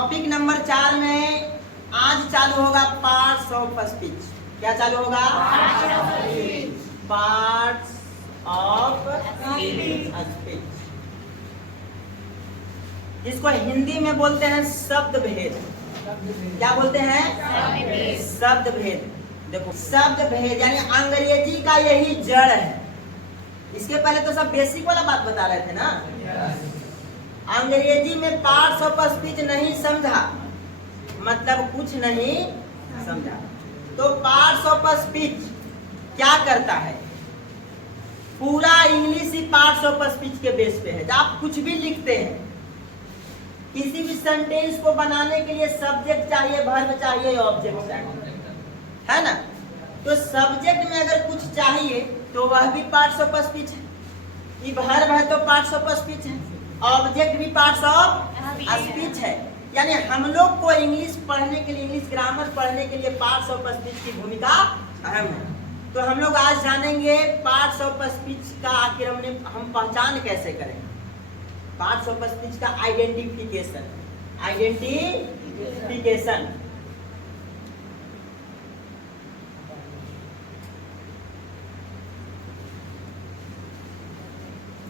Topic number 4 में आज चालू होगा पार्ट्स ऑफ स्पीच। क्या चालू होगा? पार्ट्स ऑफ स्पीच, जिसको हिंदी में बोलते हैं शब्द भेद। क्या बोलते हैं? शब्द भेद। देखो, शब्द भेद यानी अंग्रेजी का यही जड़ है। इसके पहले तो सब बेसिक वाला बात बता रहे थे ना। अंग्रेजी में पार्ट्स ऑफ स्पीच नहीं समझा मतलब कुछ नहीं समझा। तो पार्ट्स ऑफ स्पीच क्या करता है? पूरा English he parts of speech के बेस पे है। जब आप कुछ भी लिखते हैं, किसी भी सेंटेंस को बनाने के लिए सब्जेक्ट चाहिए, वर्ब चाहिए, ऑब्जेक्ट चाहिए, है ना। तो सब्जेक्ट में अगर कुछ चाहिए तो वह भी पार्ट्स ऑफ स्पीच है। ये वर्ब है तो पार्ट्स ऑफ स्पीच है, ऑब्जेक्ट भी पार्ट्स ऑफ स्पीच है। यानी हम लोग को इंग्लिश पढ़ने के लिए, इंग्लिश ग्रामर पढ़ने के लिए पार्ट्स ऑफ स्पीच की भूमिका अहम है। तो हम लोग आज जानेंगे पार्ट्स ऑफ स्पीच का आखिर हम पहचान कैसे करें। पार्ट्स ऑफ स्पीच का आइडेंटिफिकेशन।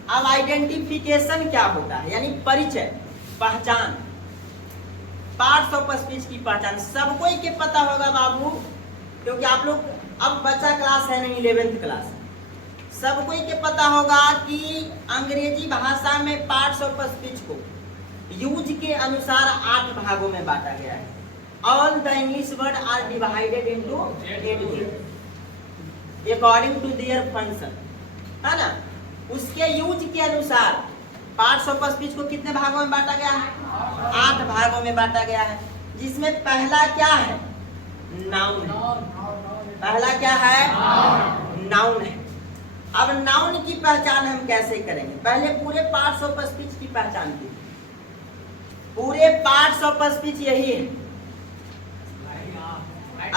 अब आइडेंटिफिकेशन क्या होता है? यानी परिचय, पहचान। पार्ट्स ऑफ स्पीच की पहचान सबको ही के पता होगा बाबू, क्योंकि आप लोग अब बच्चा क्लास है नहीं, 11th क्लास। सबको ही के पता होगा कि अंग्रेजी भाषा में पार्ट्स ऑफ स्पीच को यूज के अनुसार 8 भागों में बांटा गया है। All the English word are divided into 8 group according to their function, है ना। उसके यूज के अनुसार पार्ट्स ऑफ स्पीच को कितने भागों में बांटा गया है? 8 भागों में बांटा गया है। जिसमें पहला क्या है? नाउन है। पहला क्या है? नाउन है। अब नाउन की पहचान हम कैसे करेंगे? पहले पूरे पार्ट्स ऑफ स्पीच की पहचान की। पूरे पार्ट्स ऑफ स्पीच यही है।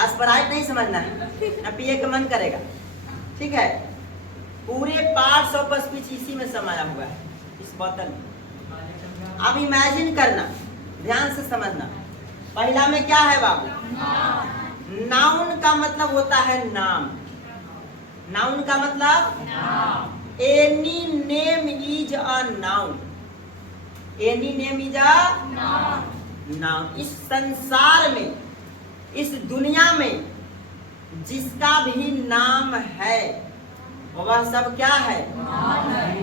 स्प्राइट नहीं समझना है, अब पिए का मन करेगा, ठीक है। पूरे पार्ट्स ऑफ स्पीच इसी में समाया हुआ है, इस बोतल में। अब इमेजिन करना, ध्यान से समझना। पहला में क्या है बाबू? नाउन का मतलब होता है नाम। नाउन का मतलब any name is a noun. Any name is a noun. इस संसार में, इस दुनिया में जिसका भी नाम है वह सब क्या है?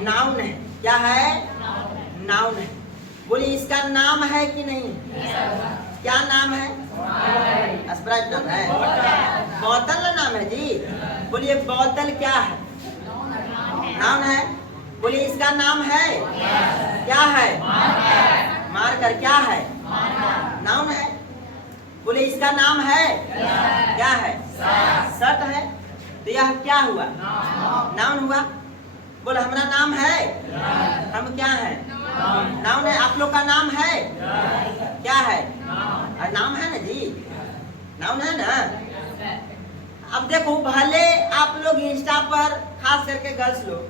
नाउन है। क्या है? नाउन है। बोलिए, इसका नाम है कि नहीं? क्या नाम है? स्प्राइट नाम है। बोतल का नाम है जी। बोलिए, बोतल क्या है? नाउन है। बोलिए, इसका नाम है? क्या है? मार्कर क्या है? नाउन है। बोलिए, इसका नाम है? क्या है? शर्ट है। तो यह क्या हुआ? नाउन हुआ। बोले, हमारा नाम है? हम क्या है? नाउन है। आप लोग का नाम है? क्या है? नाम है ना जी, नाउन है ना। अब देखो, भले आप लोग इंस्टा पर, खास करके गर्ल्स लोग,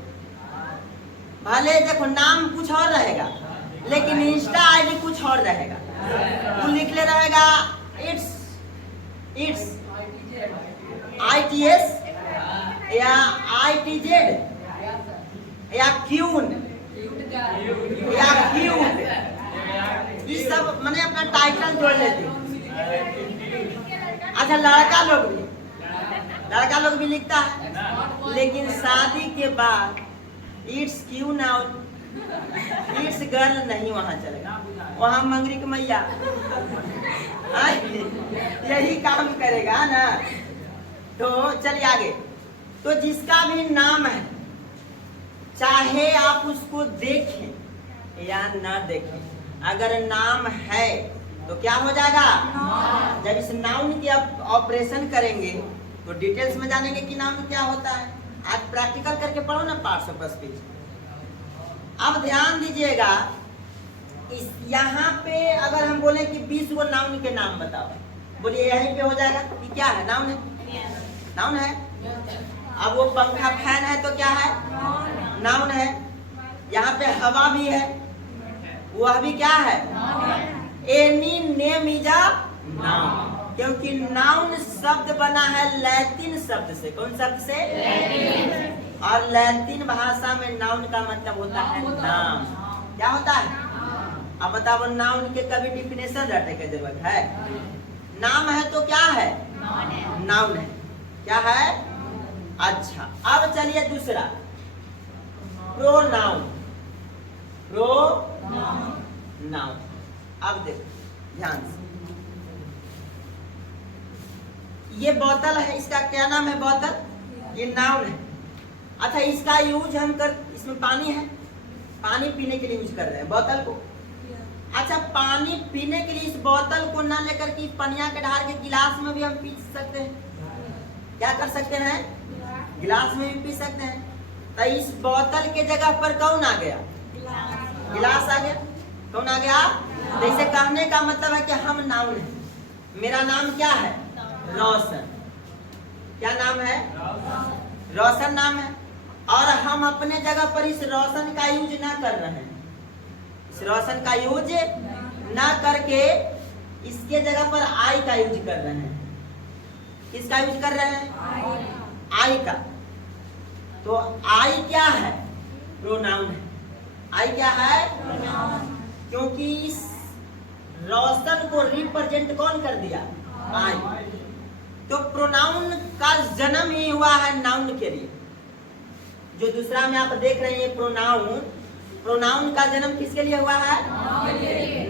भले देखो नाम कुछ और रहेगा लेकिन इंस्टा आईडी कुछ और रहेगा। वो लिख ले रहेगा इट्स ITS या ITZ या क्यून या क्यूट, ये सब मैंने अपना टाइटल जोड़ लेते। अच्छा, लड़का लोग भी लिखता है, लेकिन शादी के बाद it's Q now, it's girl नहीं वहां चलेगा, वहां मंगरी की मैया यही काम करेगा ना। तो चलिए आगे। तो जिसका भी नाम है, चाहे आप उसको देखें या ना देखें, अगर नाम है तो क्या हो जाएगा? जब इस नाउन की आप ऑपरेशन करेंगे तो डिटेल्स में जानेंगे कि नाउन क्या होता है। आज प्रैक्टिकल करके पढ़ो ना पार्ट्स ऑफ स्पीच। अब ध्यान दीजिएगा, इस यहाँ पे अगर हम बोले कि 20 गो नाउन के नाम बताओ, बोलिए यहीं पे हो जाएगा कि क्या है? नाउन है। नाउन है। अब वो पंखा फैन है तो क्या है? नाउन है। यहाँ पे हवा भी है, वह भी क्या है? Any name is a noun, क्योंकि नाउन शब्द बना है लैटिन शब्द से। कौन शब्द से? और लैटिन भाषा में नाउन का मतलब होता है नाम। क्या होता है? अब बताओ, नाउन के कभी डिफिनेशन रटने की जरूरत है? नाम है तो क्या है? नाउन है। क्या है? अच्छा, अब चलिए दूसरा, प्रोनाउन। प्रोनाउन, अब देखो ध्यान से, ये बोतल है, इसका क्या नाम है? बोतल, ये नाउन है। अच्छा, इसका यूज हम कर, इसमें पानी है, पानी पीने के लिए यूज कर रहे हैं बोतल को। अच्छा, पानी पीने के लिए इस बोतल को ना लेकर के पनिया के ढार के गिलास में भी हम पी सकते हैं। क्या कर सकते हैं? गिलास में भी पी सकते हैं। तो इस बोतल के जगह पर कौन आ गया? गिलास आ गया। कौन आ गया? जैसे कहने का मतलब है कि हम नाउन है। मेरा नाम क्या है? रोशन। क्या नाम है? रोशन नाम है। और हम अपने जगह पर इस रोशन का यूज ना कर रहे हैं। इस रोशन का यूज ना करके इसके जगह पर आई का यूज कर रहे हैं। किसका यूज कर रहे हैं? आई का। तो आई क्या है? प्रोनाउन है। आई क्या है? क्योंकि इस रोशन को रिप्रेजेंट कौन कर दिया? आई। तो प्रोनाउन का जन्म ही हुआ है नाउन के लिए। जो दूसरा में आप देख रहे हैं प्रोनाउन, प्रोनाउन का जन्म किसके लिए हुआ है?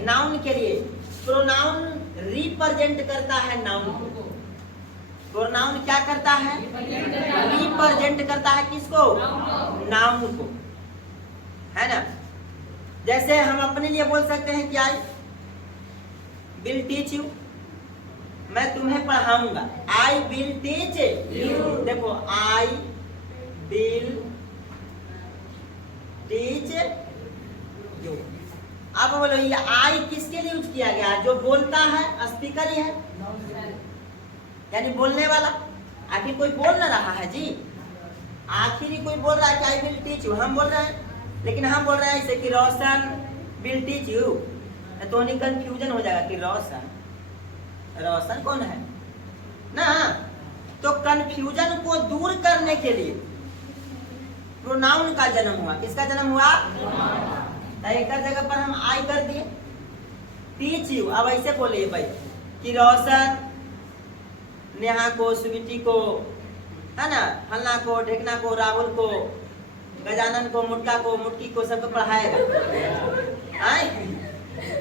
नाउन के लिए। प्रोनाउन रिप्रेजेंट करता है नाउन को। प्रोनाउन क्या करता है? रिप्रेजेंट करता है किसको? नाउन को, है ना। जैसे हम अपने लिए बोल सकते हैं कि आई विल टीच यू, मैं तुम्हें पढ़ाऊंगा। I will teach you. देखो, आई विल टीच यू। अब बोलो, ये आई किसके लिए यूज किया गया? जो बोलता है, स्पीकर ही है, यानी बोलने वाला। आखिर कोई बोल ना रहा है जी, आखिर ही कोई बोल रहा है कि आई विल टीच यू। हम बोल रहे हैं, लेकिन हम बोल रहे हैं इसे कि रोशन विल टीच यू, तो उन्हें कंफ्यूजन हो जाएगा कि रोशन, रोशन कौन है ना। तो कंफ्यूजन को दूर करने के लिए प्रोनाउन का जन्म हुआ। किसका जन्म हुआ? एक जगह पर हम आई कर दिए, टीच यू। अब ऐसे बोलिए भाई कि रोशन नेहा को, स्वीटी को, है ना, फलना को, ढेकना को, राहुल को, गजानन को, मुटका को, मुटकी को, सबको पढ़ाएगा।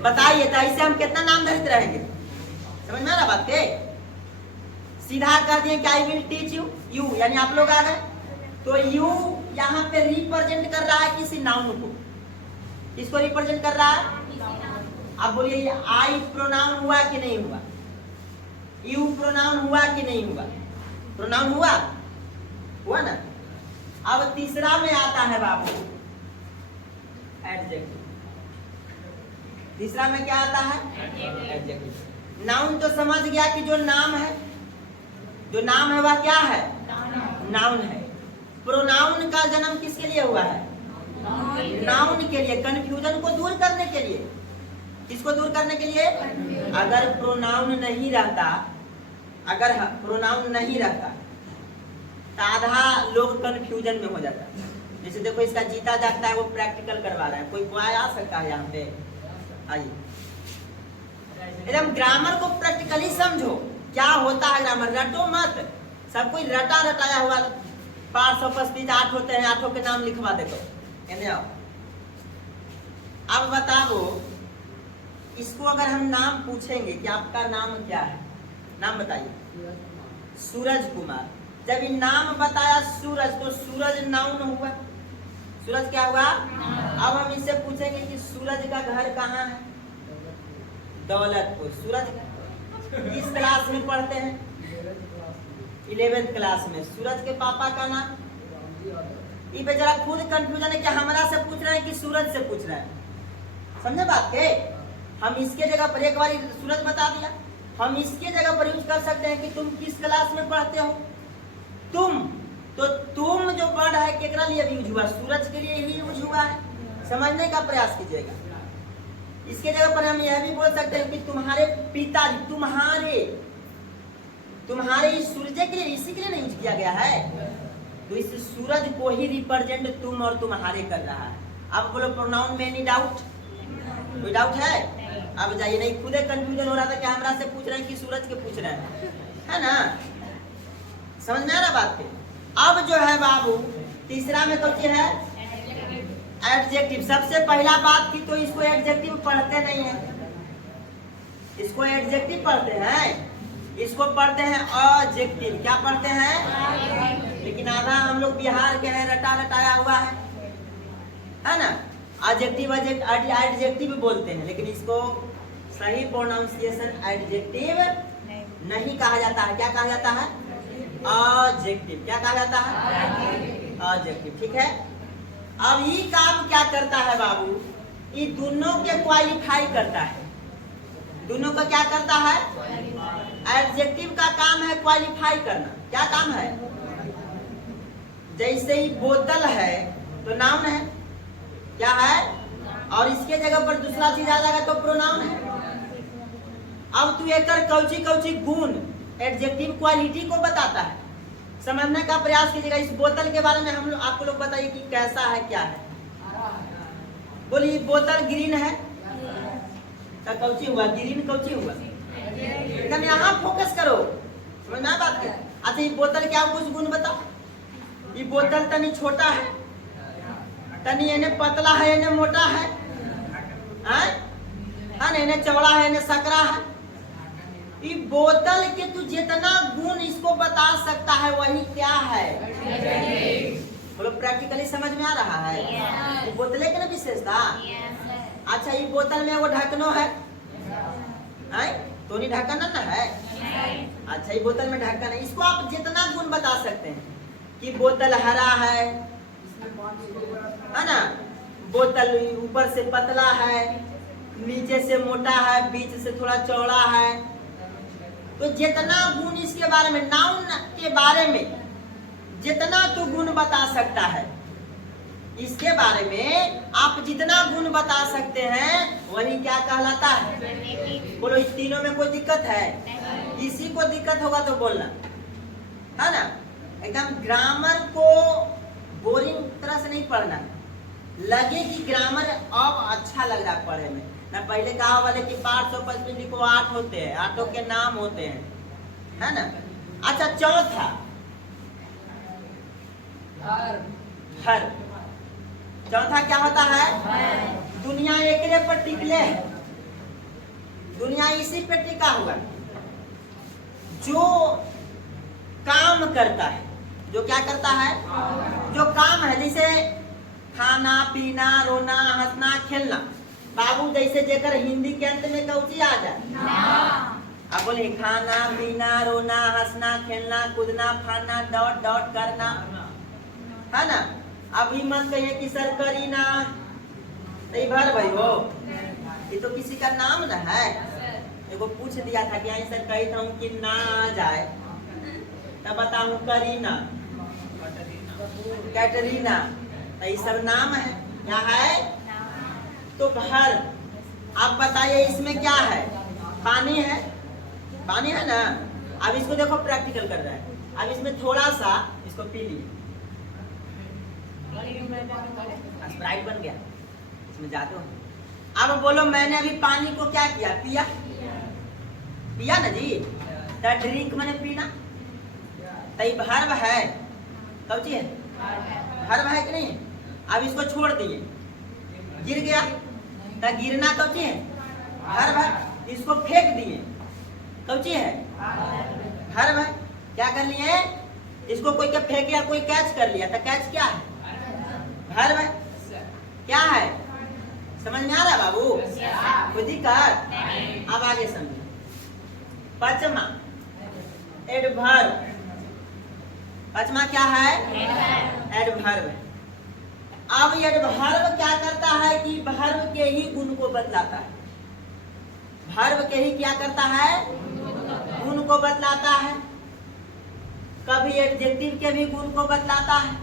बताइए, तो ऐसे हम कितना नाम धरित रहेंगे? समझ में आ रहा बात के? सीधा कह दिए कि I will teach you, you यानी आप लोग आ गए। तो यू यहाँ पे रिप्रेजेंट कर रहा है किसी नाउन को। किसको रिप्रेजेंट कर रहा है? अब बोलिए, ये आई प्रोनाउन हुआ कि नहीं हुआ? यू प्रोनाउन हुआ कि नहीं हुआ? प्रोनाउन हुआ, हुआ ना। अब तीसरा में आता है बाबू एडजेक्टिव। तीसरा में क्या आता है? एडजेक्टिव। नाउन तो समझ गया कि जो नाम है, जो नाम है वह क्या है? नाउन है। प्रोनाउन का जन्म किसके लिए हुआ है? नाउन के लिए। कंफ्यूजन को दूर करने के लिए। किसको दूर करने के लिए? अगर प्रोनाउन नहीं रहता, अगर प्रोनाउन नहीं रहता तो आधा लोग कंफ्यूजन में हो जाता। जैसे देखो, इसका जीता जागता है, वो प्रैक्टिकल करवा रहा है। कोई बॉय आ सकता है यहाँ पे? आइए, एकदम ग्रामर को प्रैक्टिकली समझो। क्या होता है ग्रामर? रटो मत। सब कोई रटा रटाया हुआ पार्ट्स ऑफ स्पीच 8 होते हैं, 8 के नाम लिखवा देते हो। अब बताओ, इसको अगर हम नाम पूछेंगे कि आपका नाम क्या है, नाम बताइए। सूरज कुमार। जब ये नाम बताया सूरज, तो सूरज नाउन हुआ। सूरज क्या हुआ? अब हम इससे पूछेंगे कि सूरज का घर कहाँ है? दौलतपुर। सूरज किस क्लास में पढ़ते हैं? 11th क्लास में। सूरज के पापा का नाम? ये बेचारा खुद कंफ्यूजन है कि हमरा से पूछ रहे हैं कि सूरज से पूछ रहे हैं। समझे बात के? हम इसके जगह पर एक बार सूरज बता दिया, हम इसके जगह पर यूज कर सकते हैं कि तुम किस क्लास में पढ़ते हो? तुम। तो तुम जो वर्ड है केकरा लिए यूज हुआ? सूरज के लिए ही यूज हुआ है। समझने का प्रयास कीजिएगा। इसके जगह पर हम यह भी बोल सकते हैं कि तुम्हारे पिताजी, तुम्हारे इस सूरज के लिए, इसी के लिए नहीं गया गया है, तो इस सूरज को ही रिप्रेजेंट तुम और तुम्हारे कर रहा है। अब बोलो प्रोनाउन में एनी डाउट? कोई डाउट है? अब जाइए, नहीं खुद कंफ्यूजन हो रहा था कि हमरा से पूछ रहे हैं कि सूरज के पूछ रहे हैं, है ना? समझ में आ रहा बात के? अब जो है बाबू तीसरा में तो क्या है? एडजेक्टिव। सबसे पहला बात की तो इसको एडजेक्टिव पढ़ते नहीं है, इसको एडजेक्टिव पढ़ते हैं, इसको पढ़ते हैं ऑब्जेक्टिव। क्या पढ़ते हैं? लेकिन आधा हम लोग बिहार के हैं, रटाया हुआ है ना? एडजेक्टिव एडजेक्टिव बोलते हैं, लेकिन इसको सही प्रोनाउंसिएशन एडजेक्टिव नहीं कहा जाता है। क्या कहा जाता है? ऑब्जेक्टिव। क्या कहा जाता है? ऑब्जेक्टिव। ठीक है। अब ये काम क्या करता है बाबू? ये दोनों के क्वालिफाई करता है। दोनों का क्या करता है? एडजेक्टिव का काम है क्वालिफाई करना। क्या काम है? जैसे ही बोतल है तो नाउन है, क्या है? और इसके जगह पर दूसरा चीज आ जाएगा तो प्रोनाउन है। अब तू एक कौची गुण एडजेक्टिव क्वालिटी को बताता है। समझने का प्रयास कीजिएगा। इस बोतल के बारे में हम लोग आपको लोग बताइए कि कैसा है, क्या है? बोलिए बोतल ग्रीन है तो कौची हुआ? ग्रीन कौची हुआ? एकदम यहाँ फोकस करो, समझ में बात कर। अच्छा ये बोतल क्या कुछ गुण बताओ? ये बोतल तनी छोटा है, तनी इन्हें पतला है, इन्हें मोटा है, इन्हें चौड़ा है, इन्हें सकरा है। ये बोतल के तू जितना गुण इसको बता सकता है वही क्या है? बोलो प्रैक्टिकली समझ में आ रहा है? ये बोतले के ना विशेषता। अच्छा ये बोतल में वो ढक्कनो है, तो नहीं ढक्कन ना है? अच्छा ये बोतल में ढक्कन है। इसको आप जितना गुण बता सकते हैं कि बोतल हरा है ना, बोतल ऊपर से पतला है, नीचे से मोटा है, बीच से थोड़ा चौड़ा है, तो जितना गुण इसके बारे में, नाउन के बारे में जितना तू गुण बता सकता है, इसके बारे में आप जितना गुण बता सकते हैं वही क्या कहलाता है? बोलो इस तीनों में कोई दिक्कत है? इसी को दिक्कत होगा तो बोलना, है ना? एकदम ग्रामर को बोरिंग तरह से नहीं पढ़ना, लगे कि ग्रामर अब अच्छा लग रहा है पढ़े में ना। पहले कहा वाले कि 555 लिखो, 8 होते हैं, 8 के नाम होते हैं, है ना? अच्छा चौथा हर। चौथा क्या होता है? दुनिया एकरे पर टिकले है, दुनिया इसी पे टिका हुआ, जो काम करता है, जो क्या करता है? जो काम है, जैसे खाना पीना, रोना हंसना खेलना। बाबू जैसे जेकर हिंदी के अंत में कौची आ जाए? अब बोले खाना पीना, रोना हंसना खेलना, कूदना फाना, डॉट डॉट करना, है ना? अभी मत कहिए कि सर करी ना, नहीं भर भाई हो, ये तो किसी का नाम ना है। देखो पूछ दिया था कि आई सर कही था कि ना आ जाए, तब बताऊं करीना, कैटरीना, तो ये सब नाम है। क्या है? तो भर। आप बताइए इसमें क्या है? पानी है, पानी है ना? अब इसको देखो प्रैक्टिकल कर रहा है। अब इसमें थोड़ा सा इसको पी लिए, स्प्राइट बन गया, इसमें जादू है। अब बोलो मैंने अभी पानी को क्या किया? पिया, पिया ना जी? तो ड्रिंक मैंने पीना, तो ये भर्ब है, कब है? भर्ब है कि नहीं? अब इसको छोड़ दिए, गिर गया, तो गिरना कब है? भर्ब है। इसको फेंक दिए, कब है? भर्ब है। क्या कर लिए? इसको कोई फेंक या कोई कैच कर लिया, तो कैच क्या है? भर्ब है। क्या है? समझ में आ रहा बाबू? कोई दिक्कत? अब आगे समझो। पांचवा एडवर्ब। पांचवा क्या है? एडवर्ब। अब एडवर्ब क्या करता है कि वर्ब के ही गुण को बतलाता है। वर्ब के ही क्या करता है? गुण को बतलाता है। कभी एडजेक्टिव के भी गुण को बतलाता है।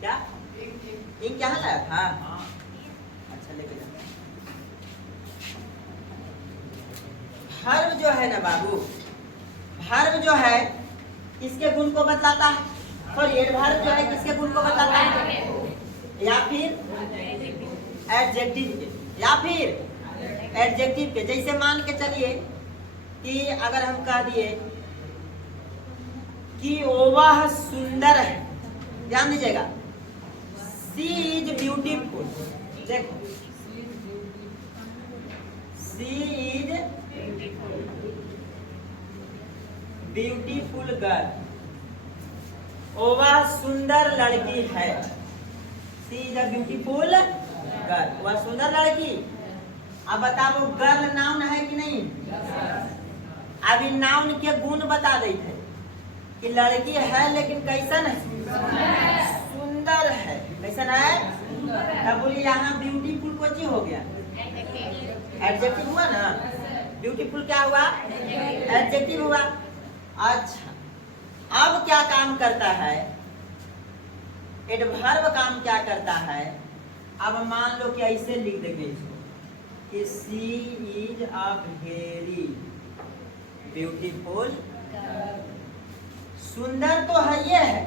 क्या? इन क्या लाया था? अच्छा लेके जाओ। भर्व जो है ना बाबू, भर्व जो है किसके गुण को बतलाता है? सॉरी, एडवर्ब जो है किसके गुण को बताता है? या फिर एडजेक्टिव के, या फिर एडजेक्टिव के। जैसे मान के चलिए कि अगर हम कह दिए कि वह सुंदर है, ध्यान दीजिएगा, शी इज ब्यूटीफुल। देखो, शी इज ब्यूटीफुल गर्ल, वह सुंदर लड़की है। She is a beautiful girl, वह सुंदर लड़की। अब बताओ गर्ल नाउन है कि नहीं? अभी नाउन के गुण बता देते कि लड़की है लेकिन कैसन है? सुंदर है। कैसन है? तब बोलिए यहाँ ब्यूटीफुल को जी हो गया, एडजेक्टिव हुआ ना। ब्यूटीफुल क्या हुआ? एडजेक्टिव हुआ। अच्छा, अब क्या काम करता है? एडवर्ब काम क्या करता है? अब मान लो कि ऐसे लिख देंगे इसको कि she is a very beautiful. सुंदर तो है ये है,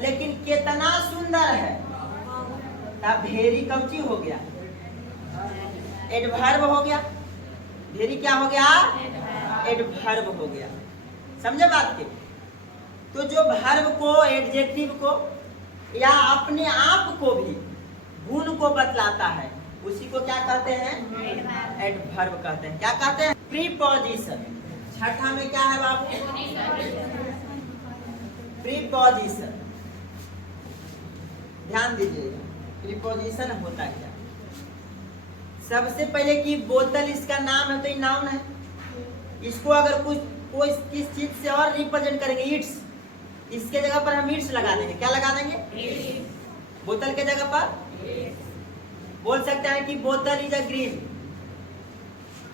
लेकिन कितना सुंदर है? तब वेरी कब चीज हो गया? एडवर्ब हो गया। वेरी क्या हो गया? एडवर्ब हो गया। समझे बात के? तो जो वर्ब को, एडजेक्टिव को या अपने आप को भी गुण को बतलाता है, उसी को क्या कहते हैं? एडवर्ब कहते हैं। क्या कहते हैं? प्रीपोजिशन। छठा में क्या है बाबू? प्रीपोजिशन। ध्यान दीजिएगा, प्रीपोजिशन होता क्या? सबसे पहले कि बोतल इसका नाम है तो ये नाउन है। इसको अगर कुछ कोई किस चीज से और रिप्रेजेंट करेंगे, इट्स, इसके जगह पर हम इट्स लगा देंगे। क्या लगा देंगे? बोतल के जगह पर बोल सकते हैं कि बोतल इज अ ग्रीन।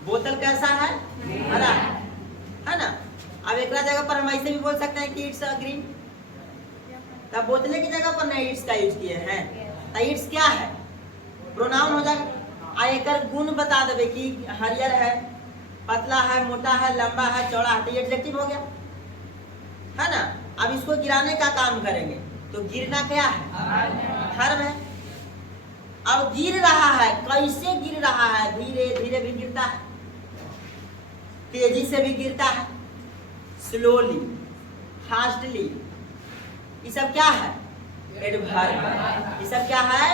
बोतल कैसा है? हरा है ना। अब एक जगह पर हम ऐसे भी बोल सकते हैं कि इट्स अ ग्रीन। तब बोतले की जगह पर नहीं इट्स का यूज किए हैं, तो इट्स क्या है? प्रोनाउन हो जाएगा। एक गुण बता देवे कि हरियर है, पतला है, मोटा है, लंबा है, चौड़ा है, तो ये एडजेक्टिव हो गया, है ना। अब इसको गिराने का काम करेंगे तो गिरना क्या है? वर्ब है। अब गिर रहा है, कैसे गिर रहा है? धीरे धीरे भी गिरता है, तेजी से भी गिरता है, स्लोली, फास्टली। ये सब क्या है? एडवर्ब। ये सब क्या है?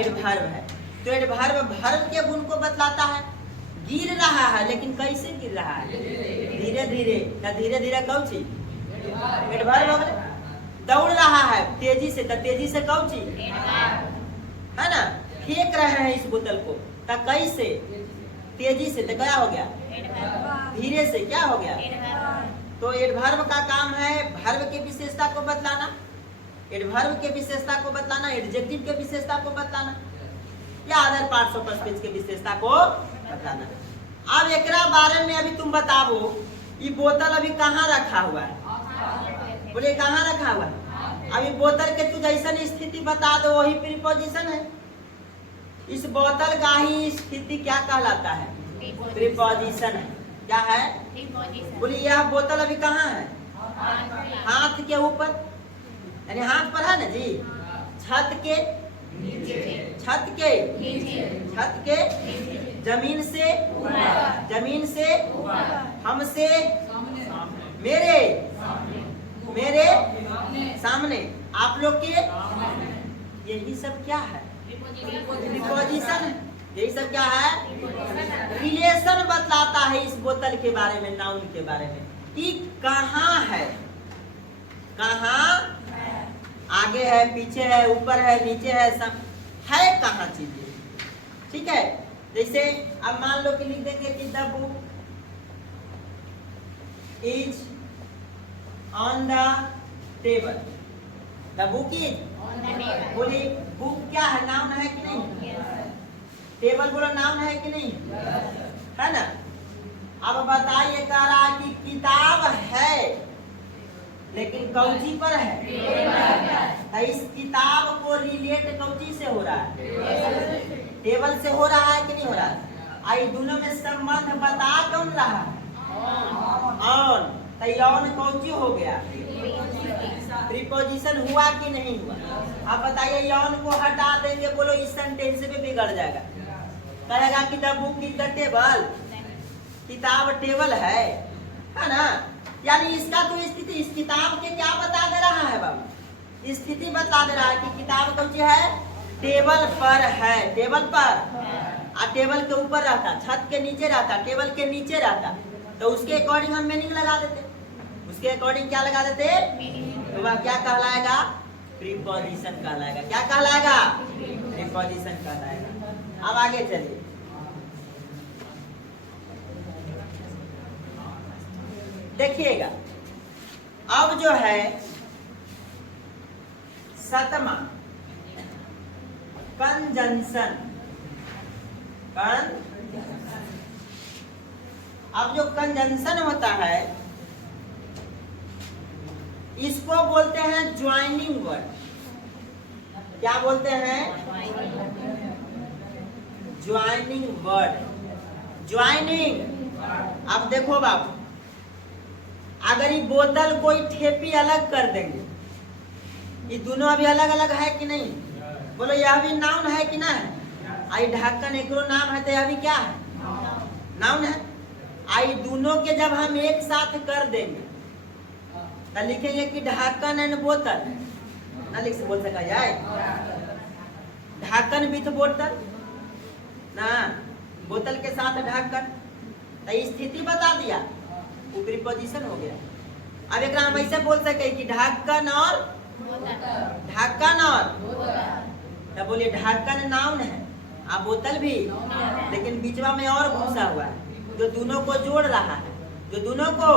एडवर्ब है। तो एडवर्ब वर्ब के गुण को बतलाता है। गिर रहा है, लेकिन कैसे गिर रहा है? धीरे धीरे। क्या धीरे धीरे कौन सी? एडवर्ब हो गया। दौड़ रहा है तेजी से, तो तेजी से कौन सी? है ना। फेंक रहे हैं इस बोतल को, तो कैसे? तेजी से, तो क्या हो गया? धीरे से। क्या हो गया? तो एडवर्ब का काम है वर्ब के विशेषता को बतलाना, एडवर्ब के विशेषता को बतलाना, एडजेक्टिव के विशेषता को बतलाना, या अदर पार्ट्स ऑफ स्पीच के विशेषता को बतलाना। अब एकरा बारे में अभी तुम बताओ, ये बोतल अभी कहाँ रखा हुआ है? बोले कहाँ रखा हुआ है? अभी बोतल के तू जैसन स्थिति बता दो, वही प्रीपोजिशन है। इस बोतल का ही स्थिति क्या कहलाता है? प्रीपोजिशन है। क्या है? बोलिए यह बोतल अभी कहाँ है? हाथ के ऊपर, यानी हाथ पर है ना जी। छत के, छत के, छत के, जमीन से, जमीन से, हमसे, मेरे, मेरे सामने, आप लोग के। यही सब क्या है? प्रीपोजिशन है। यही सब क्या है? रिलेशन बतलाता है इस बोतल के बारे में, नाउन के बारे में कि कहाँ है, कहाँ, आगे है, पीछे है, ऊपर है, नीचे है, सब है कहाँ चीजें। ठीक है। जैसे अब मान लो कि लिख देंगे कि the book is on the table. The book is, बोलिए बुक क्या है? नाउन है कि नहीं? टेबल बोलो नाउन है कि नहीं? है ना। अब बताइए, कह रहा कि किताब है लेकिन कौची पर है? तो इस किताब को रिलेट कौची से हो रहा है? टेबल से हो रहा है कि नहीं हो रहा है? आई दोनों में संबंध बता कौन रहा है? ऑन। तो ऑन कौन सी हो गया? प्रीपोजिशन हुआ कि नहीं हुआ? अब बताइए ऑन को हटा देंगे, बोलो इस सेंटेंस में बिगड़ जाएगा। कहेगा कि the book is the table, किताब टेबल है ना? यानी इसका तो स्थिति इस किताब के क्या बता दे रहा है बाबू? स्थिति बता दे रहा है कि किताब कौन सी है? टेबल पर है, टेबल पर। टेबल के ऊपर रहता, छत के नीचे रहता, टेबल के नीचे रहता, तो उसके अकॉर्डिंग हम मीनिंग लगा देते। उसके अकॉर्डिंग क्या लगा देते? तो वह क्या कहलाएगा? प्रीपोजिशन कहलाएगा। क्या कहलाएगा? प्रीपोजिशन कहलाएगा। अब आगे चलिए, देखिएगा अब जो है सतमा कंजंक्शन। अब जो कंजंक्शन होता है इसको बोलते हैं ज्वाइनिंग वर्ड। क्या बोलते हैं? Joining word. ज्वाइनिंग। अब देखो बाबू, अगर ये बोतल कोई ठेपी अलग कर देंगे, ये दोनों अभी अलग अलग है कि नहीं? बोलो यह भी नाउन है कि ना है? आई ढक्कन एक नाम है, तो यह भी क्या है? नाउन है। आई दोनों के जब हम एक साथ कर देंगे तो लिखेंगे कि ढक्कन एंड बोतल, ना लिख से बोल सका जाए? ढक्कन विथ बोतल ना, बोतल के साथ ढक्कन, तो स्थिति बता दिया, वो प्रीपोजिशन हो गया। अब एक हम ऐसे बोल सके कि ढक्कन और ढक्कन और, तो बोलिए ढक्कन नाउन है, आप बोतल भी, लेकिन बीचवा में और घुसा हुआ है जो दोनों को जोड़ रहा है, जो दोनों को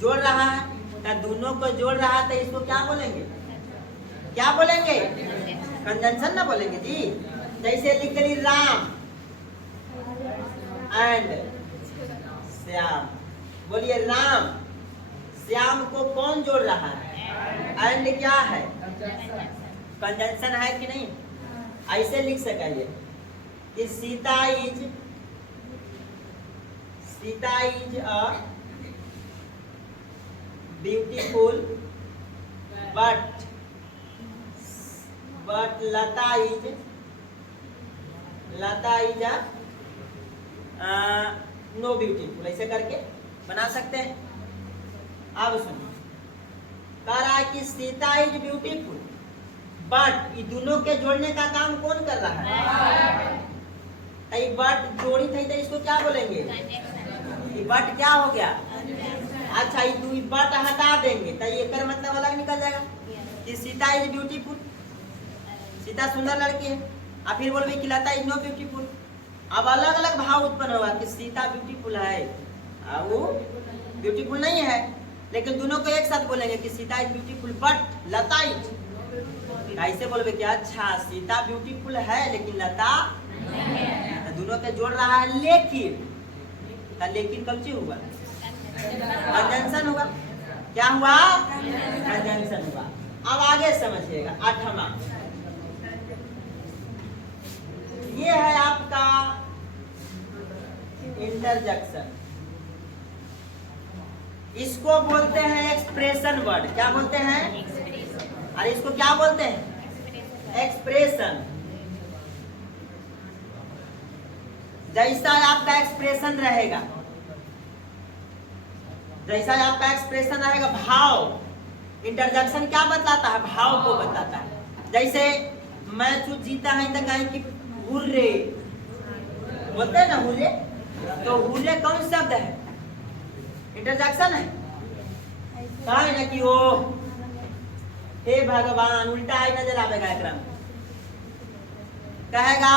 जोड़ रहा है, तो दोनों को जोड़ रहा है, तो इसको क्या बोलेंगे? क्या बोलेंगे? कंजंक्शन ना बोलेंगे जी। जैसे लिख ली राम एंड श्याम, बोलिए राम श्याम को कौन जोड़ रहा है? एंड क्या है? कंजंक्शन है कि नहीं? ऐसे लिख सकेंगे कि Sita is a beautiful but Lata is no beautiful. ऐसे करके बना सकते हैं। अब सुनिए, कह रहा है कि सीता इज ब्यूटीफुल बट ये दोनों के जोड़ने का काम कौन कर रहा है? बट जोड़ी थी, तो इसको क्या बोलेंगे? ये बट क्या हो गया? अच्छा, ये दो बट हटा देंगे तो ये कर मतलब अलग निकल जाएगा कि सीता इज ब्यूटीफुल, सीता सुंदर लड़की है। और फिर बोलबे कि लता इज नो ब्यूटीफुल। अब अलग अलग भाव उत्पन्न होगा कि सीता ब्यूटीफुल है और वो ब्यूटीफुल नहीं है, लेकिन दोनों को एक साथ बोलेंगे कि Sita is beautiful but Lata is. ऐसे बोलबे कि अच्छा सीता ब्यूटीफुल है लेकिन लता तो दोनों के जोड़ रहा है, लेकिन कब से हुआ? कंजंक्शन हुआ। क्या हुआ? कंजंक्शन हुआ। अब आगे समझिएगा, आठवां ये है आपका इंटरजेक्शन। इसको बोलते हैं एक्सप्रेशन वर्ड। क्या बोलते हैं? और इसको क्या बोलते हैं? एक्सप्रेशन। जैसा आपका एक्सप्रेशन रहेगा, जैसा आपका एक्सप्रेशन रहेगा, भाव। इंटरजेक्शन क्या बताता है? भाव को बताता है। जैसे मैच जीता है तो कहें कि हुर्रे, बोलते हैं ना हुर्रे, तो हुर्रे कौन शब्द है? इंटरजेक्शन है। कहा है ना कि ओ हे भगवान, उल्टा ही नजर आवेगा एकदम, कहेगा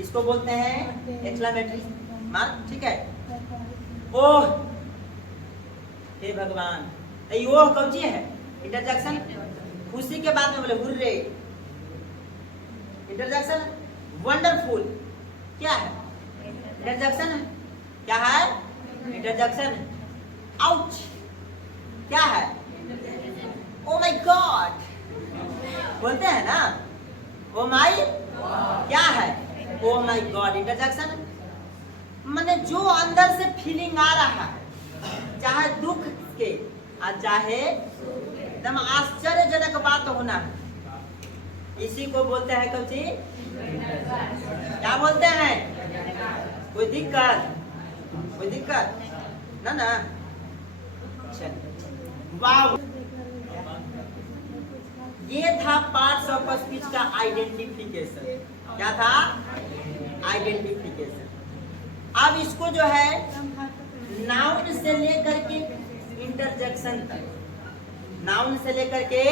इसको बोलते हैं एक्सक्लेमेटरी मार्क। ठीक है, ओह हे भगवान, तो ओह कौन सी है? इंटरजेक्शन। खुशी के बाद में बोले हुर्रे, इंटरजेक्शन। वंडरफुल क्या है? इंटरजेक्शन है। क्या है? इंटरजेक्शन है। आउच क्या है? ओ माय गॉड बोलते हैं ना, ओ माय क्या है? ओ माय गॉड, इंटरजेक्शन माने जो अंदर से फीलिंग आ रहा है, चाहे दुख के और चाहे एकदम आश्चर्यजनक बात होना है, इसी को बोलते हैं कौची, क्या बोलते हैं? कोई दिक्कत, कोई दिक्कत ना ना। वाव, ये था पार्ट्स ऑफ स्पीच का आइडेंटिफिकेशन। क्या था? आइडेंटिफिकेशन। अब इसको जो है नाउन से लेकर के इंटरजेक्शन तक, नाउन से लेकर के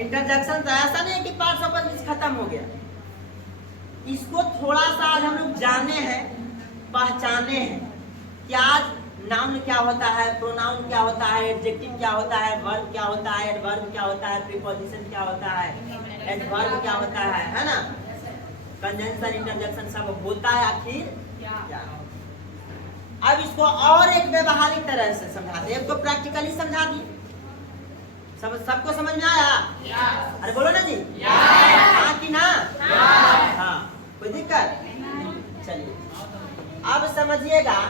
इंटरजेक्शन तक, ऐसा नहीं है कि पार्ट्स ऑफ स्पीच खत्म हो गया। इसको थोड़ा सा आज हम लोग जाने हैं, पहचाने हैं कि आज नाउन क्या होता है, प्रोनाउन क्या होता है, एडजेक्टिव क्या होता है, वर्ब क्या होता है, एडवर्ब क्या होता है, प्रीपोजिशन क्या होता है, एडवर्ब क्या होता है ना, कंजंक्शन, इंटरजेक्शन सब होता है आखिर क्या। अब इसको और एक व्यवहारिक तरह से समझाते हैं, एक तो प्रैक्टिकली समझा दिए, सबको समझ में आया? अरे बोलो ना जी, हाँ कि ना? हाँ, कोई दिक्कत? चलिए अब समझिएगा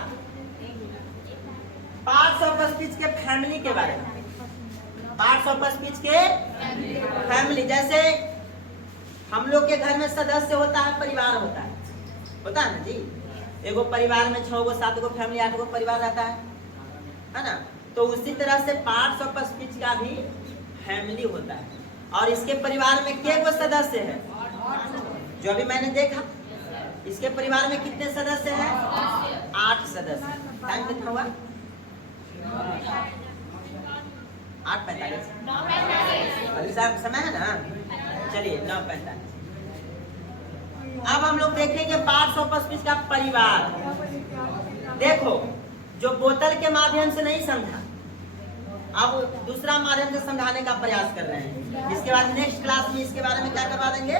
पार्ट्स ऑफ स्पीच के फैमिली के बारे में। पार्ट्स ऑफ स्पीच के फैमिली, जैसे हम लोग के घर में सदस्य होता है, परिवार होता है ना जी। एगो परिवार में 6 गो 7 गो फैमिली, 8 गो परिवार रहता है ना। तो उसी तरह से पार्ट्स ऑफ स्पीच का भी फैमिली होता है। और इसके परिवार में कितने गो सदस्य है? जो अभी मैंने देखा, इसके परिवार में कितने सदस्य हैं? 8 सदस्य। टाइम कितना हुआ? 8:45। अभी साहब समय है ना, चलिए 9:45। अब हम लोग देखेंगे पार्ट्स ऑफ स्पीच का परिवार। देखो, जो बोतल के माध्यम से नहीं समझा, अब दूसरा माध्यम से समझाने का प्रयास कर रहे हैं। इसके बाद नेक्स्ट क्लास में इसके बारे में क्या करवा देंगे?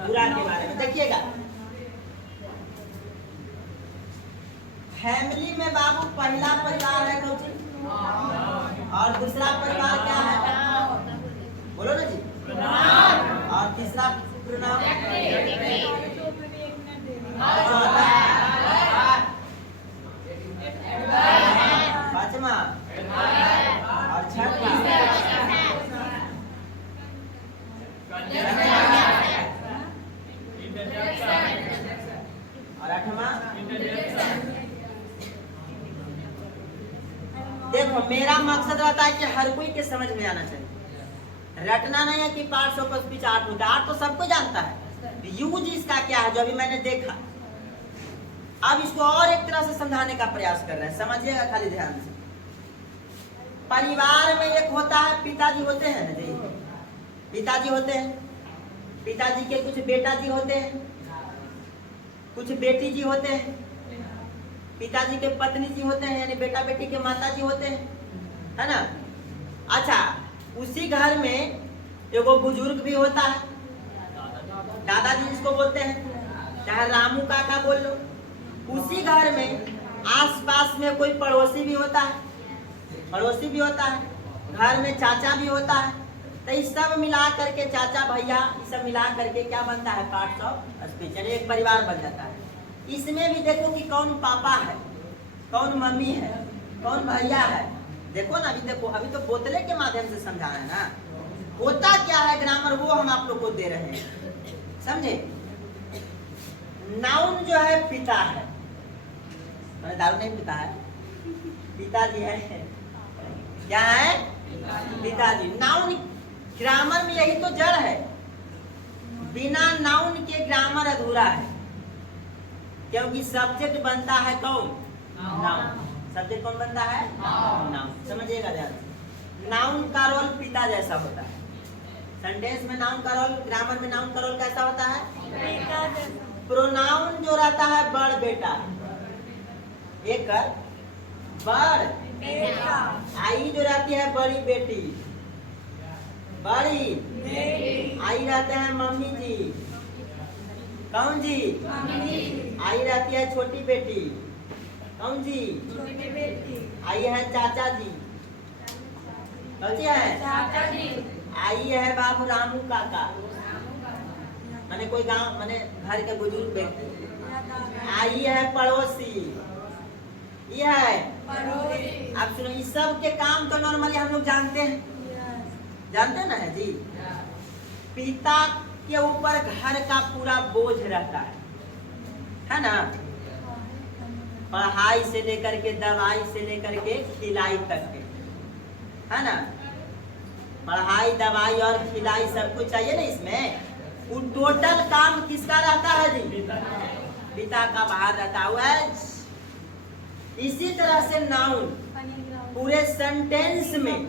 पूरा के बारे में। देखिएगा, फैमिली में बाबू पहला परिवार है कौन सी, और दूसरा परिवार क्या है? बोलो ना जी। और तीसरा प्रोनाउन, पांचवा और छठवा और 8वां। देखो, मेरा मकसद रहता है कि हर कोई के समझ में आना चाहिए। रटना नहीं है कि पार्ट्स ऑफ स्पीच 8 होता है, 8 तो सबको जानता है। यूज इसका क्या है जो अभी मैंने देखा, अब इसको और एक तरह से समझाने का प्रयास कर रहे हैं, समझिएगा खाली ध्यान से। परिवार में एक होता है, पिताजी होते हैं ना जी, पिताजी होते हैं, पिताजी के कुछ बेटा जी होते हैं, कुछ बेटी जी होते हैं, पिताजी के पत्नी जी होते हैं, यानी बेटा बेटी के माता जी होते हैं, है ना। अच्छा, उसी घर में एगो बुजुर्ग भी होता है, दादाजी जिसको बोलते हैं, चाहे रामू काका बोल लो। उसी घर में आसपास में कोई पड़ोसी भी होता है, पड़ोसी भी होता है, घर में चाचा भी होता है। तो इस सब मिला करके, चाचा भैया सब मिला करके क्या बनता है? पार्ट्स ऑफ स्पीच, यानी एक परिवार बन जाता है। इसमें भी देखो कि कौन पापा है, कौन मम्मी है, कौन भैया है। देखो ना, अभी देखो, अभी तो बोतले के माध्यम से समझा है ना। होता क्या है ग्रामर, वो हम आप लोग को दे रहे हैं, समझे। नाउन जो है पिता है, मैंने दारू नहीं पीता है, पिताजी है। क्या है? पिताजी। नाउन ग्रामर में यही तो जड़ है, बिना नाउन के ग्रामर अधूरा है, क्योंकि सब्जेक्ट बनता है कौन? नाउन। सब्जेक्ट कौन बनता है? नाउन। समझिएगा ध्यान से, नाउन का रोल पिता जैसा होता है। सेंटेंस में नाउन का रोल, ग्रामर में नाउन का रोल कैसा होता है? प्रोनाउन जो रहता है बड़ बेटा, एक बड़ बेटा। आई जो रहती है बड़ी बेटी, बड़ी बेटी। आई रहते हैं मम्मी जी, कौन जी? आई रहती है छोटी बेटी, कौन जी? छोटी बेटी। आई है चाचा जी, कौन जी है? चाचा जी। आई है बाबू रामू काका, माने कोई गांव माने घर के बुजुर्ग व्यक्ति। ये है पड़ोसी, ये है पड़ोसी। अब सुनो, इस सब के काम तो नॉर्मली हम लोग जानते हैं, जानते ना है जी। पिता के ऊपर घर का पूरा बोझ रहता है ना, पढ़ाई से लेकर के दवाई से लेकर के खिलाई तक के, है ना। पढ़ाई दवाई और खिलाई सब कुछ चाहिए ना इसमें। वो टोटल काम किसका रहता है जी? पिता का बाहर रहता हुआ है। इसी तरह से नाउन पूरे सेंटेंस में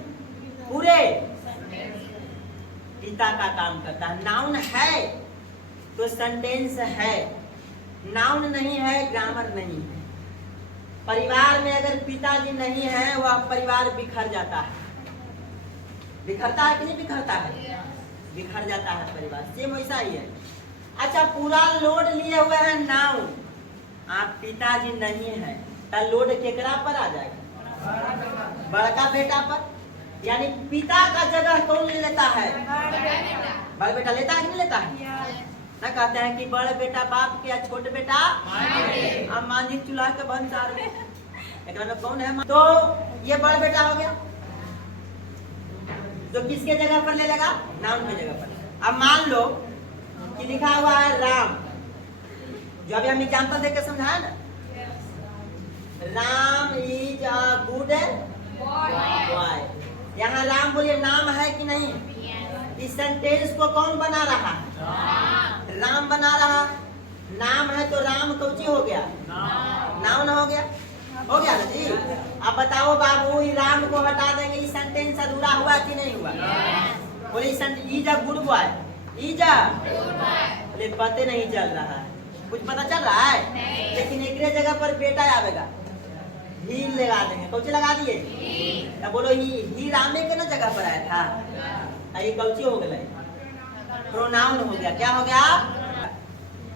पूरे पिता का काम करता है। नाउन है तो सेंटेंस है, नाउन नहीं है ग्रामर नहीं है। परिवार में अगर पिताजी नहीं है वह परिवार बिखर जाता है। बिखरता है कि नहीं बिखरता है? बिखर जाता है परिवार, सेम वैसा ही है। अच्छा, पूरा लोड लिए हुए हैं नाउन, आप पिताजी नहीं है तो लोड केकरा पर आ जाएगा? बड़का बेटा पर। यानी पिता का जगह कौन ले लेता है? बड़ा बेटा लेता है कि नहीं लेता है? ना कहते हैं कि बड़े बेटा बाप के या छोटे बेटा अब मांझी चूल्हा के भंसार में, में कौन है? तो ये बड़ा बेटा हो गया, तो किसके जगह पर ले लेगा? नाउन के जगह पर। अब मान लो कि लिखा हुआ है राम, जो अभी हम एग्जाम्पल देके समझाया ना, Ram is a good boy. यहाँ राम बोलिए नाम है कि नहीं? इस सेंटेंस को कौन बना रहा है? राम बना रहा। नाम है तो राम कौची हो गया? नाउन हो गया, हो गया ना जी। अब बताओ बाबू, राम को हटा देंगे, इस सेंटेंस अधूरा हुआ कि नहीं हुआ? बोले is a good boy, is a, बोले पते नहीं चल रहा है, कुछ पता चल रहा है? लेकिन एक जगह पर बेटा आवेगा, ही लगा देंगे। कौची लगा दिए? तब बोलो ही रामे के ना जगह पर आया था, ये कौची हो गया? प्रोनाउन हो गया। क्या हो गया?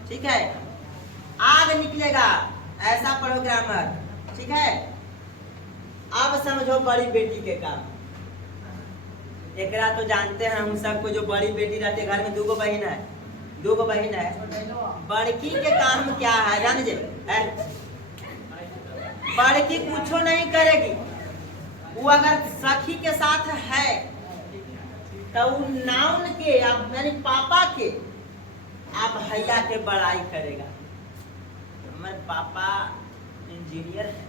ठीक है, आग निकलेगा, ऐसा पढ़ो ग्रामर। ठीक है, अब समझो बड़ी बेटी के काम। एकरा तो जानते हैं हम सबको, जो बड़ी बेटी रहती है घर में, दो बहन है, दो बहन है। बड़की के काम क्या है जान जे? बड़की कुछ नहीं करेगी, वो अगर सखी के साथ है तो नाउन के यानी पापा के आप भैया के बड़ाई करेगा। हमारे पापा इंजीनियर है,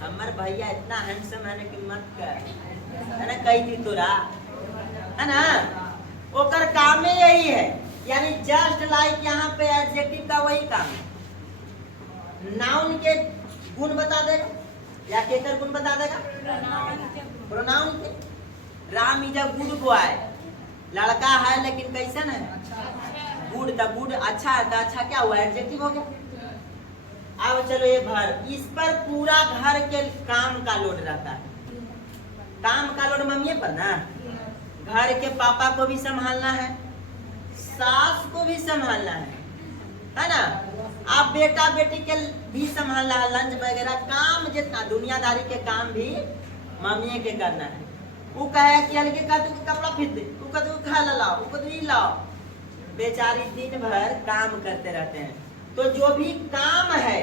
हमारे भैया इतना हैंडसम है कि मत कर, है ना, कही थी तोरा, है ना। ओकर काम में यही है, यानी जस्ट लाइक यहाँ पे एडजेक्टिव का वही काम है। नाउन के गुण बता देगा या केकर गुण बता देगा? प्रोनाउन के। Ram is a good boy, लड़का है लेकिन कैसन है? गुड। द गुड अच्छा है, तो अच्छा क्या हुआ? एडजेक्टिव हो गया। अब चलो ये घर, इस पर पूरा घर के काम का लोड रहता है। काम का लोड मम्मी पर ना, घर के पापा को भी संभालना है, सास को भी संभालना है ना। आप बेटा बेटी के भी संभालना है, लंच वगैरह काम जितना दुनियादारी के काम भी मम्मी के करना है। वो कहे कि हल्के का तू कपड़ा फिर दे, वो का तू खा लाओ, वो का तू लाओ। बेचारी दिन भर काम करते रहते हैं। तो जो भी काम है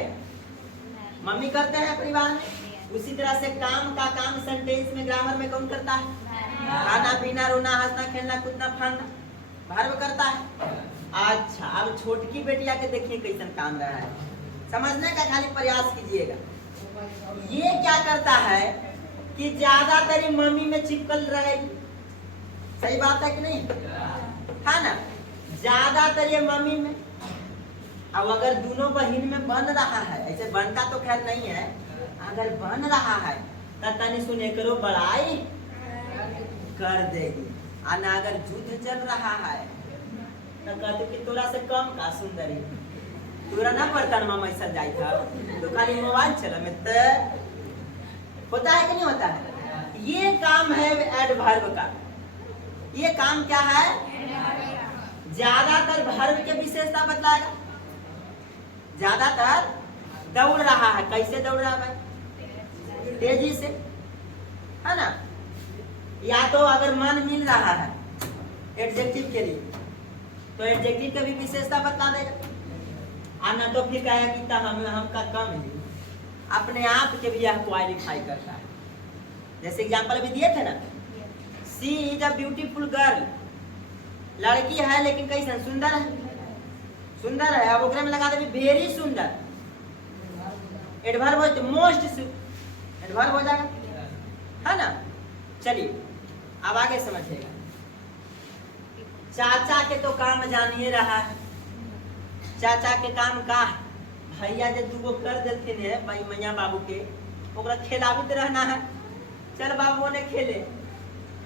मम्मी करते हैं परिवार में, उसी तरह से काम का काम सेंटेंस में ग्रामर में कौन करता है? खाना पीना, रोना, हंसना, खेलना, कूदना, फाड़ना भर्व करता है। अच्छा, अब छोटकी बेटिया के देखिए कैसन काम रहा है, समझने का खाली प्रयास कीजिएगा। ये क्या करता है कि ज्यादातर मम्मी में चिपकल रहेगी। सही बात है कि नहीं? है ना, ज्यादातर ये मम्मी में। अब अगर दोनों बहन में बन रहा है, ऐसे बनता तो खैर नहीं है, अगर बन रहा है तो तनी सुने करो बड़ाई कर देगी। और अगर युद्ध चल रहा है तो कहते कि तोरा से कम का सुंदरी, तोरा ना बर्तन में ऐसा जाई था, तो खाली मोबाइल चला में। तो होता है कि नहीं होता है? ये काम है एडवर्ब का। ये काम क्या है? ज्यादातर वर्ब के विशेषता बतलाएगा। ज्यादातर दौड़ रहा है, कैसे दौड़ रहा है? तेजी से, है ना। या तो अगर मन मिल रहा है एडजेक्टिव के लिए तो एडजेक्टिव का भी विशेषता बता देगा। और ना तो फिर कहेगा कि हम का कम है, अपने आप के भी यह क्वालिफाई करता है। जैसे एग्जाम्पल अभी दिए थे ना, सी इज अ ब्यूटीफुल गर्ल, लड़की है लेकिन कैसे सुंदर है, सुंदर है। अब ओकरे में लगा दे वेरी सुंदर, एडवर्ब हो तो मोस्ट एडवर्ब हो जाएगा, है ना। चलिए अब आगे समझिएगा। चाचा के तो काम जानिए रहा है, चाचा के काम का भैया जो दूगो कर देते हैं भाई मैया बाबू के, ओकरा खिलावित रहना है। चल बाबू ने खेले,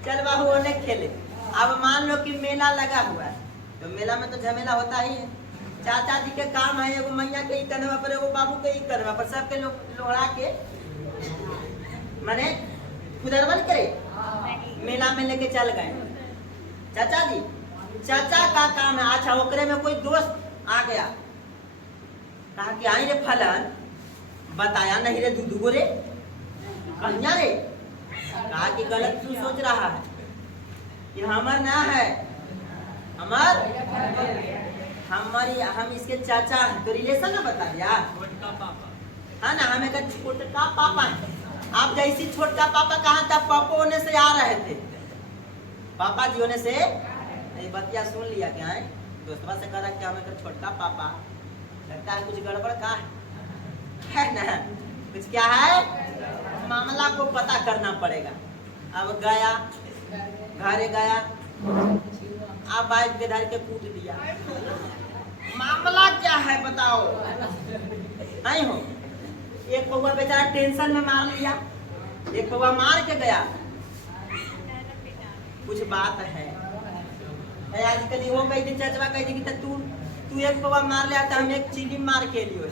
चल बाबू ने खेले। अब मान लो कि मेला लगा हुआ है, तो मेला में तो झमेला होता ही है। चाचा जी के काम है एगो मैया के ही कन्हवा पर, एगो बाबू के ही कन्हवा पर, सबके लोहड़ा के माने खुदरवन करे, मेला में लेके चल गए चाचा जी। चाचा का काम है। अच्छा ओकरे में कोई दोस्त आ गया, कहा कि आई रे फलन, बताया नहीं रे दूधू रे, कन्या रे। कहा कि गलत तू सोच रहा है, कि हमार ना है, हमारी हम इसके चाचा हैं, तो रिलेशन ना बता दिया, है ना। हमें का छोटका पापा है। आप जैसी छोटका पापा कहा था, पापा होने से आ रहे थे, पापा जी होने से बतिया सुन लिया क्या है, दोस्तवा से कह रहा क्या हमें छोटका पापा, लगता है कुछ गड़बड़ का है ना, कुछ क्या है, मामला को पता करना पड़ेगा। अब गया घरे गया, अब बाइक के धर के कूद दिया, मामला क्या है बताओ, नहीं हो। एक पौवा बेचारा टेंशन में मार लिया, एक पौवा मार के गया, कुछ बात है। आजकल वो कही थी चचवा कही थी कि तू एक पौवा मार ले आता, हम एक चीनी मार के लियो,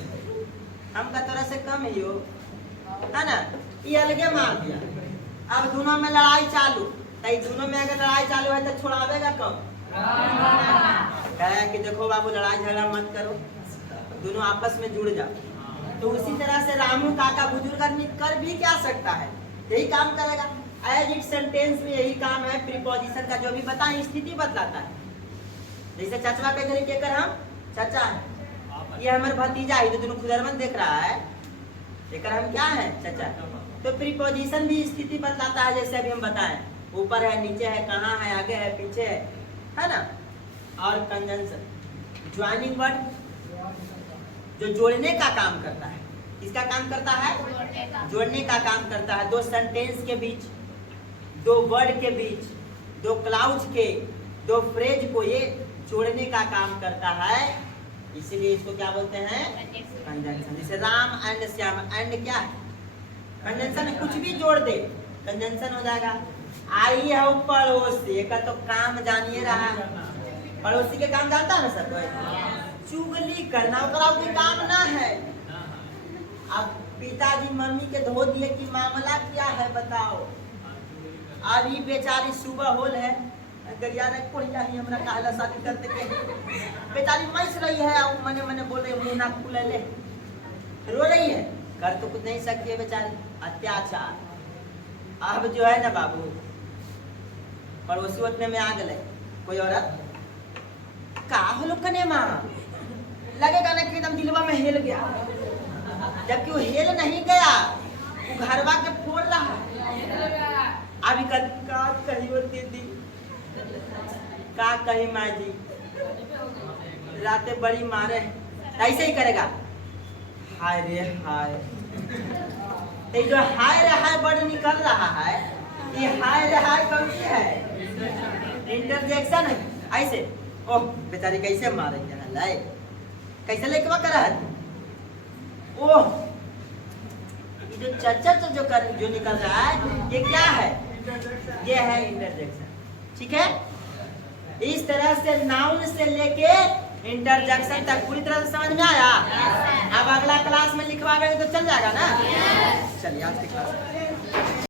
हम का तरह से कम ही हो, है ना। ये अलगे मार दिया। अब दोनों में लड़ाई चालू, दोनों में अगर लड़ाई चालू है तो छोड़ावेगा कौन? कहे कि देखो बाबू लड़ाई झगड़ा मत करो, दोनों आपस में जुड़ जाओ। तो उसी तरह से रामू काका बुजुर्ग आदमी कर भी क्या सकता है, यही काम करेगा। एज इट सेंटेंस में यही काम है, प्रीपोजिशन का जो भी बताएं स्थिति बतलाता है। जैसे चचवा के तरीके कर हम चाचा है, ये हमारे भतीजा है, तो दोनों खुदरमन देख रहा है, लेकर हम क्या है चाचा। तो प्रीपोजिशन भी स्थिति बतलाता है, जैसे अभी हम बताएं, ऊपर है, नीचे है, कहाँ है, आगे है, पीछे है ना। और कंजंक्शन, ज्वाइनिंग वर्ड जो जोड़ने का काम करता है, किसका काम करता है, जोड़ने का काम करता है। दो सेंटेंस के बीच, दो वर्ड के बीच, दो क्लाउज के, दो फ्रेज को ये जोड़ने का काम करता है, इसीलिए इसको क्या बोलते हैं, कंजंक्शन। जैसे राम एंड श्याम, एंड क्या है, कंजंक्शन में कुछ भी जोड़ दे कंजंक्शन हो जाएगा। आई है पड़ोसी का तो काम जानिए रहा, पड़ोसी के काम जानता है ना सब कोई, चुगली करना ओकरा कोई काम ना है। अब पिताजी मम्मी के धो दिए कि मामला क्या है बताओ। अभी बेचारी सुबह होल है, गरिया ने कोड़िया ही हमरा कहला शादी करते के, बेचारी मैस रही है, और मने मने बोल रही मुंह ना खुले ले, रो रही है, कर तो कुछ नहीं सकती है बेचारी, अत्याचार। अब जो है ना बाबू, पड़ोसी उतने में आ गए कोई औरत, का हो लोग कने माँ लगेगा ना कि एकदम दिलवा में हिल गया, जबकि वो हिल नहीं गया, वो घरवा के फोड़ रहा है। अभी का कही वो दीदी, का कही माँ जी, रातें बड़ी मारे, ऐसे ही करेगा, हाय रे हाय। ये जो हाय रे हाय वर्ड निकल रहा है, ये हाय रे हाय कौन सी है, इंटरजेक्शन है। ऐसे ओह बेचारी कैसे मारेंगे, लाई कैसे लेके कर रहा है, ओह ये जो चर्चा जो निकल रहा है, ये क्या है, ये है इंटरजेक्शन। ठीक है, इस तरह से नाउन से लेके इंटरजेक्शन तक पूरी तरह से समझ में आया। अब अगला क्लास में लिखवा गए तो चल जाएगा ना। चलिए आज की क्लास